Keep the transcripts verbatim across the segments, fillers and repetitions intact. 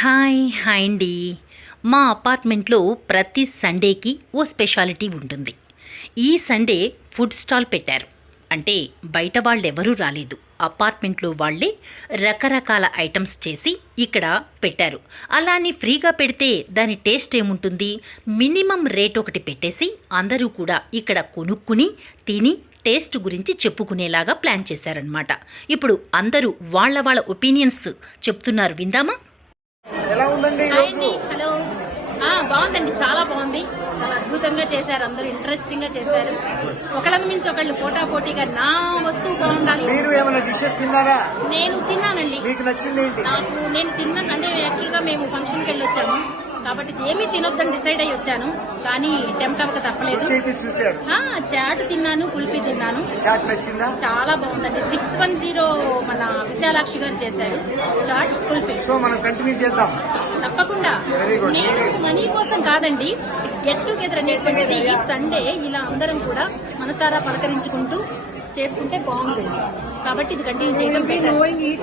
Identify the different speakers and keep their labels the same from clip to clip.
Speaker 1: Hi hi అండి. మా అపార్ట్మెంట్లో ప్రతి సండేకి ఓ స్పెషాలిటీ ఉంటుంది. ఈ సండే ఫుడ్ స్టాల్ పెట్టారు. అంటే బయట వాళ్ళెవరూ రాలేదు, అపార్ట్మెంట్లో వాళ్ళే రకరకాల ఐటమ్స్ చేసి ఇక్కడ పెట్టారు. అలా అని ఫ్రీగా పెడితే దాని టేస్ట్ ఏముంటుంది? మినిమం రేట్ ఒకటి పెట్టేసి అందరూ కూడా ఇక్కడ కొనుక్కుని తిని టేస్ట్ గురించి చెప్పుకునేలాగా ప్లాన్ చేశారనమాట. ఇప్పుడు అందరూ వాళ్ళ వాళ్ళ ఒపీనియన్స్ చెప్తున్నారు, విందామా?
Speaker 2: ఎలా ఉందండి ఈరోజు?
Speaker 3: హలో. బాగుందండి, చాలా బాగుంది. చాలా అద్భుతంగా చేశారు, అందరూ ఇంట్రెస్టింగ్ గా చేశారు. ఒకళ్ళని మించి ఒకళ్ళు పోటా పోటీగా నా వస్తువు బాగుండాలి.
Speaker 2: మీరు ఏమైనా డిషెస్ తిన్నారా?
Speaker 3: నేను తిన్నానండి.
Speaker 2: మీకు నచ్చింది ఏంటి?
Speaker 3: నాకు నేను తిన్నాను. అంటే యాక్చువల్ గా మేము ఫంక్షన్ కి వెళ్ళి వచ్చాము కాబట్టి ఏమీ తినొద్దని డిసైడ్ అయ్యి వచ్చాను, కానీ టెంప్ట్ అవ్వక తప్పలేదు.
Speaker 2: చూసారు?
Speaker 3: చాట్ తిన్నాను, కుల్ఫీ తిన్నాను.
Speaker 2: చాట్ నచ్చిందా? చాలా
Speaker 3: బాగుందండి. సిక్స్ వన్ జీరో మన విశాలాక్షి గారు చేశారు చాట్ కుల్ఫీ.
Speaker 2: సో మనం కంటిన్యూ చేద్దాం
Speaker 3: తప్పకుండా. నేను మనీ కోసం కాదండి, గెట్ టుగెదర్ అనేటువంటిది ఈ సండే ఇలా అందరం కూడా మనసారా పలకరించుకుంటూ చేసుకుంటే బాగుంటుంది. కాబట్టి ఇది కంటిన్యూ చేయడం బెటర్.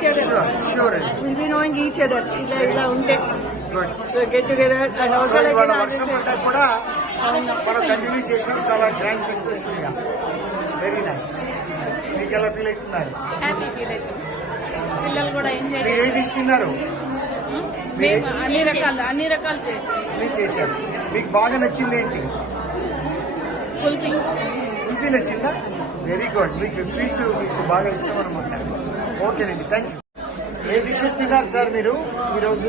Speaker 2: ఇలా ఉంటే గెట్ టుగెదర్ వర్షం పడ్డా కూడా మనం కంటిన్యూ చేసాం. చాలా గ్రాండ్ సక్సెస్ఫుల్ గా. Very nice. మీకు ఎలా ఫీల్ అవుతున్నారు?
Speaker 3: హ్యాపీ ఫీల్ అవుతుంది. పిల్లలు కూడా ఎంజాయ్.
Speaker 2: మీరు ఏం తీసుకున్నారు?
Speaker 3: మేము అన్ని రకాలు అన్ని రకాలు
Speaker 2: చేశారు. మీకు బాగా నచ్చింది ఏంటి?
Speaker 3: కుల్ఫీ.
Speaker 2: కుల్ఫీ నచ్చిందా? Very good. మీకు స్వీట్ మీకు బాగా ఇష్టం అనమాట. ఓకేనండి, థ్యాంక్ యూ. ఏ డిషెస్ తిన్నారు సార్ మీరు ఈరోజు?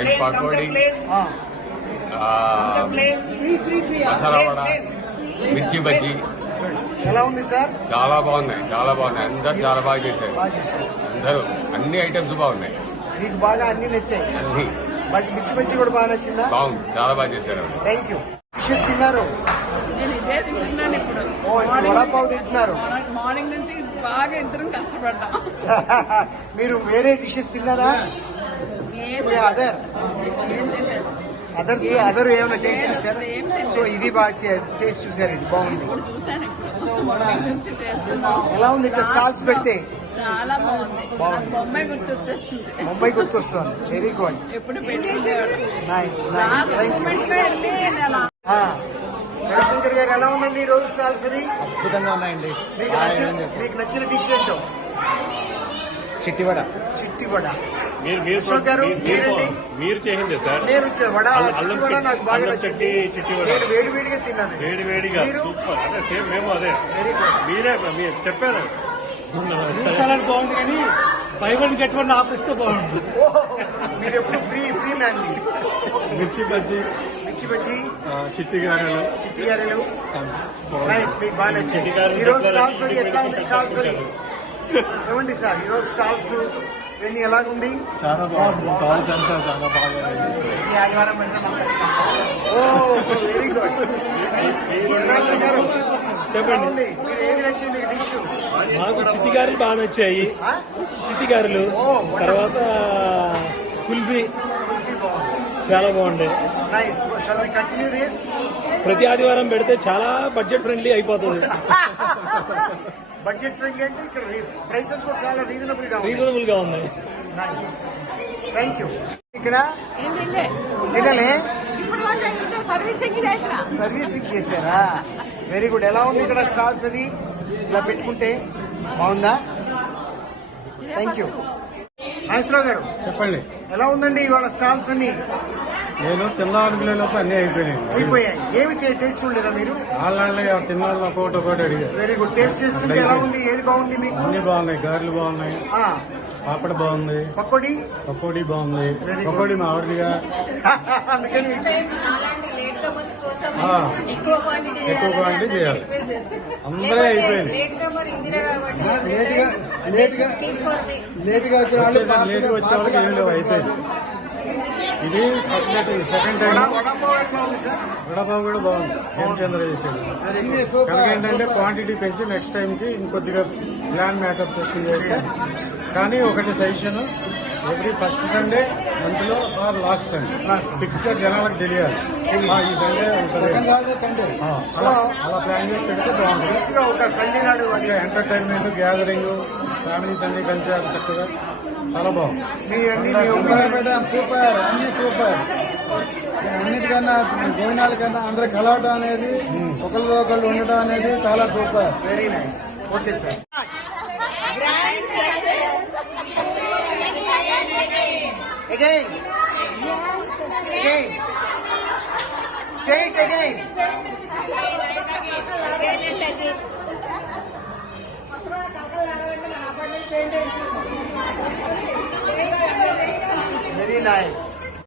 Speaker 4: మిర్చి బజ్జీ.
Speaker 2: ఎలా ఉంది సార్?
Speaker 4: చాలా బాగున్నాయి, చాలా బాగున్నాయి. అందరు చాలా బాగా చేశారు. అందరూ అన్ని ఐటమ్స్ బాగున్నాయి.
Speaker 2: మీకు బాగా అన్ని నచ్చాయి?
Speaker 4: అన్ని.
Speaker 2: మిర్చి బజ్జీ కూడా బాగా నచ్చిందా?
Speaker 4: బాగుంది, చాలా బాగా చేశారు.
Speaker 2: Thank you. డిషెస్ తిన్నారు?
Speaker 5: నేను ఇదే తింటున్నాను ఇప్పుడు.
Speaker 2: వడాపావు తింటున్నారు?
Speaker 5: మార్నింగ్ నుంచి బాగా ఇద్దరం కష్టపడ్డాం.
Speaker 2: మీరు వేరే డిషెస్ తిన్నారా? అదర్ అదర్స్ అదర్ ఏమైనా టేస్ట్ చూసారా? సో ఇది బాగా టేస్ట్ చూసారు, ఇది బాగుంది.
Speaker 5: చూసాను మార్నింగ్ నుంచి చేస్తున్నాం.
Speaker 2: ఎలా ఉంది ఇట్లా స్టాల్స్ పెడితే?
Speaker 5: చాలా బాగుంది. బొమ్మాయి గుర్తొచ్చేస్తుంది.
Speaker 2: ముంబై గుర్తొస్తుంది. Very good.
Speaker 5: ఎప్పుడు పెట్టేసేవాడు.
Speaker 2: Nice nice. రవిశంకర్ గారు, ఎలా ఉందండి ఈ రోజు స్టాల్స్? అవి
Speaker 6: అద్భుతంగా ఉన్నాయండి.
Speaker 2: మీకు నచ్చిన డిష్ ఏంటో?
Speaker 6: చిట్టివడ.
Speaker 2: చిట్టివడ
Speaker 7: మీరు
Speaker 2: గారు
Speaker 7: మీరు చేసింది సార్.
Speaker 2: నేను వడ చిట్టివడ నాకు బాగా నచ్చింది. నేను వేడి వేడిగా తిన్నాను.
Speaker 7: వేడి వేడిగా సూపర్. అదే సేమ్ మేము అదే. మీరే మీరు చెప్పారు.
Speaker 6: బాగుంది కానీ buy one get one offer ఇస్తే బాగుంది.
Speaker 2: మీరు ఎప్పుడు ఫ్రీ ఫ్రీ మ్యాన్.
Speaker 7: మిర్చి బజ్జీ,
Speaker 2: మిర్చి బజ్జీ,
Speaker 7: చిట్టి గారెలు.
Speaker 2: చిట్టి గారెలు నైస్. మీకు బాగా నచ్చింది. ఈరోజు స్టాల్స్ ఎట్లా ఉంది? స్టాల్స్ ఏమండి సార్ ఈరోజు స్టాల్స్ ఇవన్నీ ఎలాగుంది?
Speaker 7: చాలా బాగుంది. స్టాల్స్ అంతా చాలా బాగా.
Speaker 2: ఈ ఆదివారం ఓ వెరీ గుడ్. చెప్పండి, మీరు ఏది నచ్చింది మీకు డిష్?
Speaker 6: మాకు చిట్టి గారెలు బాగా నచ్చాయి. చిట్టి గారెలు, తర్వాత కుల్ఫీ చాలా బాగుండే.
Speaker 2: Nice. Shall we continue this?
Speaker 6: ప్రతి ఆదివారం పెడితే చాలా బడ్జెట్ ఫ్రెండ్లీ అయిపోతుంది.
Speaker 2: బడ్జెట్ ఫ్రెండ్లీ అంటే ఇక్కడ ప్రైసెస్ కూడా చాలా రీజనబుల్ గా
Speaker 6: రీజనబుల్ గా ఉన్నాయి.
Speaker 2: Nice, thank you. ఇక్కడ నిజలే సర్వీసింగ్ చేశారా? Very good. ఎలా ఉంది ఇక్కడ స్టాల్స్? అది ఇలా పెట్టుకుంటే బాగుందా? Thank you. నాగేశ్వరరావు గారు
Speaker 6: చెప్పండి,
Speaker 2: ఎలా ఉందండి ఇవాళ స్టాల్స్ అన్ని?
Speaker 6: నేను తిన్నాళ్ళలోపు అన్ని అయిపోయినాయి.
Speaker 2: అయిపోయాయి. ఏమి టేస్ట్ చూడలేదా మీరు?
Speaker 6: వాళ్ళ తిన్నాళ్ళు ఒకటి ఒకటి అడిగారు.
Speaker 2: Very good. టేస్ట్ చేస్తుంటే ఎలా ఉంది? ఏది బాగుంది మీకు?
Speaker 6: అన్ని బాగున్నాయి. గారెలు బాగున్నాయి, పాపడ బాగుంది,
Speaker 2: పకోడీ
Speaker 6: పకోడీ బాగుంది. పకోడీ మా ఆవిడగా
Speaker 2: అందుకని
Speaker 6: ఎక్కువ క్వాంటిటీ చేయాలి. అందరే అయిపోయింది. లేట్గా వచ్చే వాళ్ళకి ఏం లేవు, అయిపోయింది. ఇది first date. Second time vada pav కూడా బాగుంది. హేమచంద్ర చేసాడు. కనుక ఏంటంటే క్వాంటిటీ పెంచి నెక్స్ట్ టైం కి ఇంకొద్దిగా ప్లాన్ మేకప్ చేసుకుని చేస్తే. కానీ ఒకటి suggestion, every first Sunday month లో ఆర్ లాస్ట్ సండే ఫిక్స్ గా జనాలకు తెలియాలి ఈ సండే ఉంటుంది. అలా ప్లాన్ చేసి పెడితే బాగుంటుంది.
Speaker 2: ఒక సండే నాడు
Speaker 6: ఎంటర్టైన్మెంట్, గ్యాదరింగ్, ఫ్యామిలీస్ అన్ని కలిసి చక్కగా చాలా బాగుంది.
Speaker 2: మీ అన్ని మీ ఒపీనియన్
Speaker 8: సూపర్, అన్ని సూపర్. అన్నిటికన్నా భోజనాల కన్నా అందరూ కలవటం అనేది, ఒకరితో ఒకళ్ళు ఉండటం అనేది చాలా super.
Speaker 2: Very nice. Okay sir. Again. Again. Say it again. Very nice.